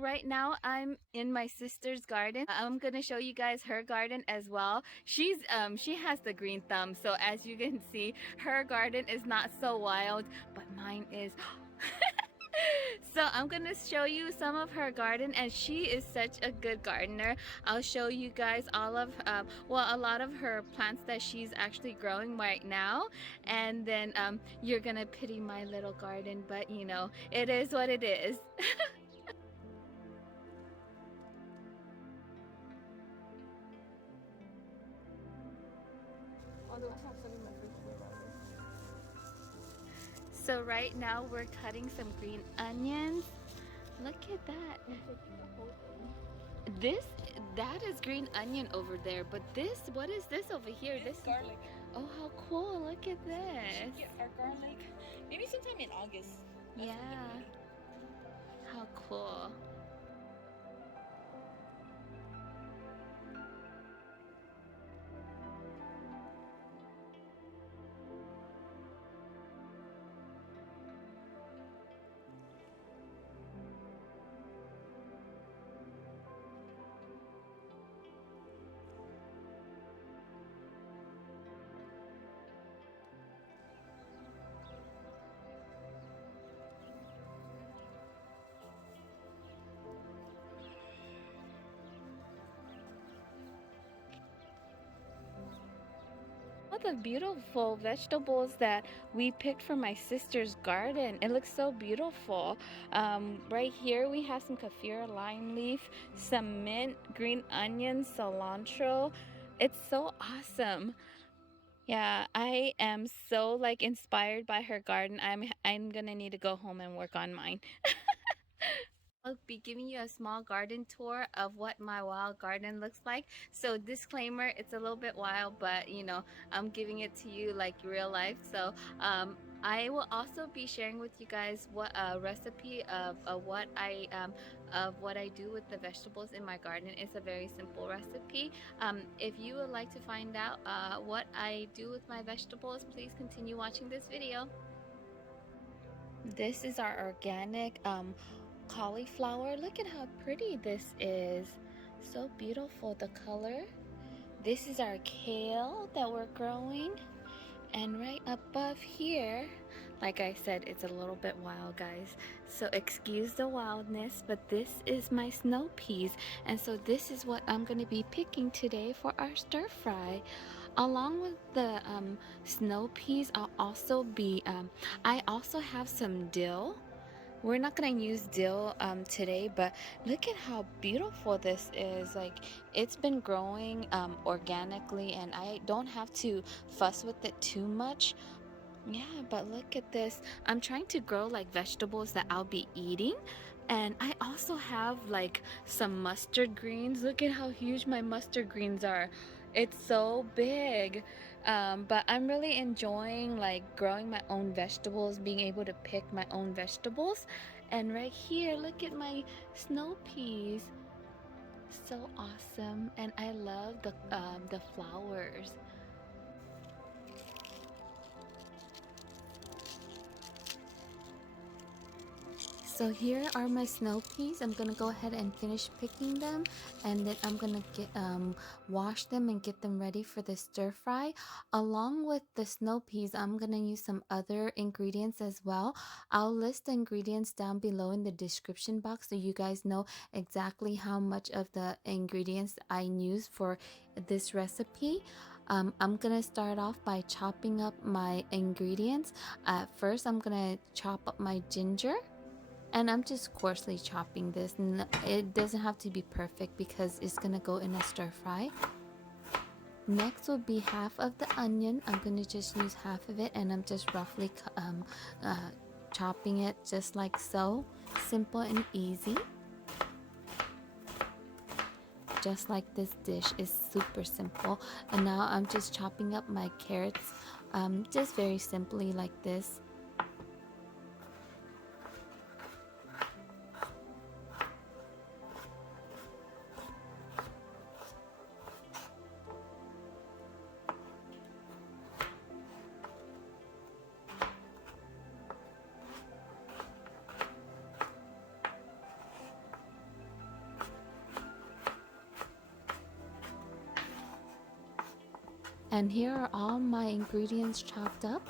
Right now I'm in my sister's garden. I'm gonna show you guys her garden as well. She has the green thumb, so as you can see, her garden is not so wild, but mine is. So I'm gonna show you some of her garden, and she is such a good gardener. I'll show you guys all of well, a lot of her plants that she's actually growing right now, and then you're gonna pity my little garden, but you know, it is what it is. Although I have some in my refrigerator. So right now we're cutting some green onions. Look at that. I'm taking the whole thing. This, that is green onion over there, but this, what is this over here? This is garlic. Oh, how cool. Look at We this. should get our garlic maybe sometime in August. That's Yeah. when they're ready. How cool. All the beautiful vegetables that we picked from my sister's garden. It looks so beautiful. Right here we have some kaffir lime leaf, some mint, green onions, cilantro. It's so awesome. Yeah, I am so like inspired by her garden. I'm gonna need to go home and work on mine. I'll be giving you a small garden tour of what my wild garden looks like. So disclaimer, it's a little bit wild, but you know, I'm giving it to you like real life. So I will also be sharing with you guys what a recipe of what I do with the vegetables in my garden. It's a very simple recipe. If you would like to find out what I do with my vegetables, please continue watching this video. This is our organic cauliflower. Look at how pretty this is. So beautiful, the color. This is our kale that we're growing. And right above here, like I said, it's a little bit wild, guys. So excuse the wildness, but this is my snow peas. And so this is what I'm going to be picking today for our stir fry. Along with the snow peas, I also have some dill. We're not gonna use dill today, but look at how beautiful this is. Like, it's been growing organically, and I don't have to fuss with it too much. Yeah, but look at this. I'm trying to grow like vegetables that I'll be eating. And I also have like some mustard greens. Look at how huge my mustard greens are. It's so big. But I'm really enjoying like growing my own vegetables, being able to pick my own vegetables. And right here, look at my snow peas. So awesome. And I love the flowers. So here are my snow peas. I'm gonna go ahead and finish picking them, and then I'm gonna get wash them and get them ready for the stir fry. Along with the snow peas, I'm gonna use some other ingredients as well. I'll list the ingredients down below in the description box so you guys know exactly how much of the ingredients I use for this recipe. I'm gonna start off by chopping up my ingredients. First, I'm gonna chop up my ginger. And I'm just coarsely chopping this. It doesn't have to be perfect because it's gonna go in a stir fry. Next will be half of the onion. I'm gonna just use half of it, and I'm just roughly chopping it just like so. Simple and easy. Just like this dish is super simple. And now I'm just chopping up my carrots just very simply like this. And here are all my ingredients chopped up.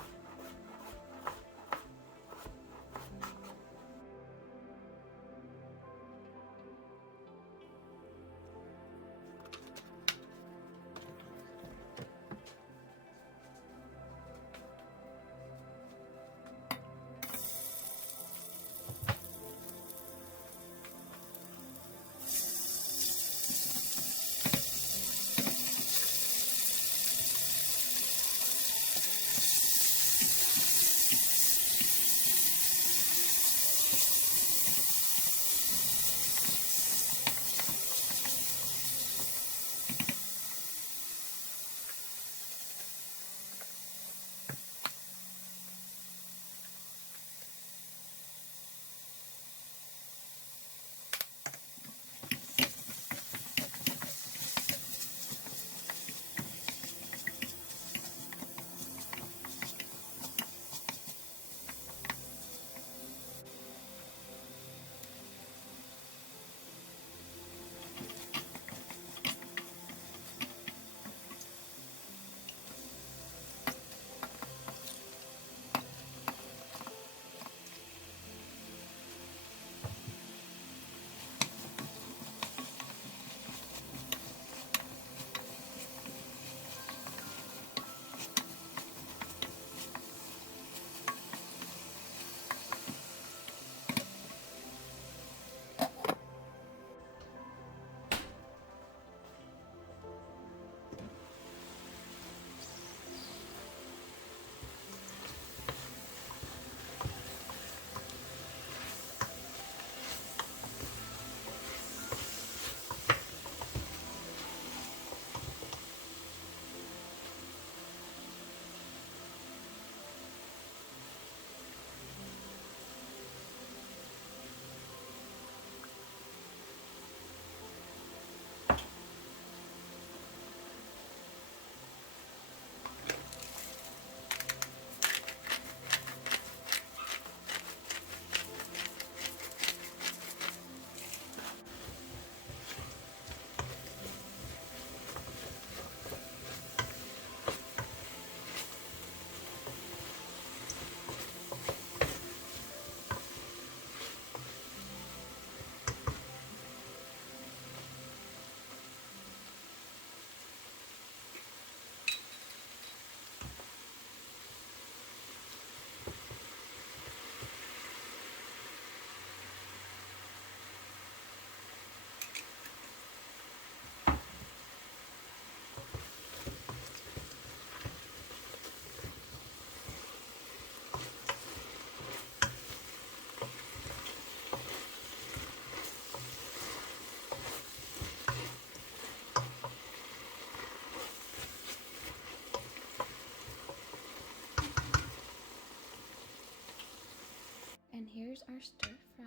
And here's our stir fry.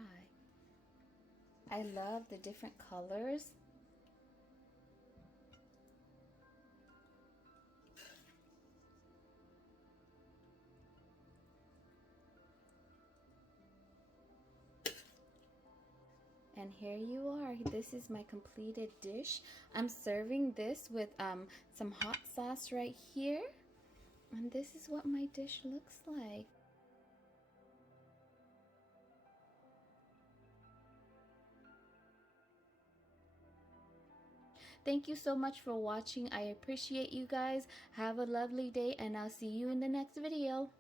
I love the different colors. And here you are. This is my completed dish. I'm serving this with some hot sauce right here. And this is what my dish looks like. Thank you so much for watching. I appreciate you guys. Have a lovely day and I'll see you in the next video.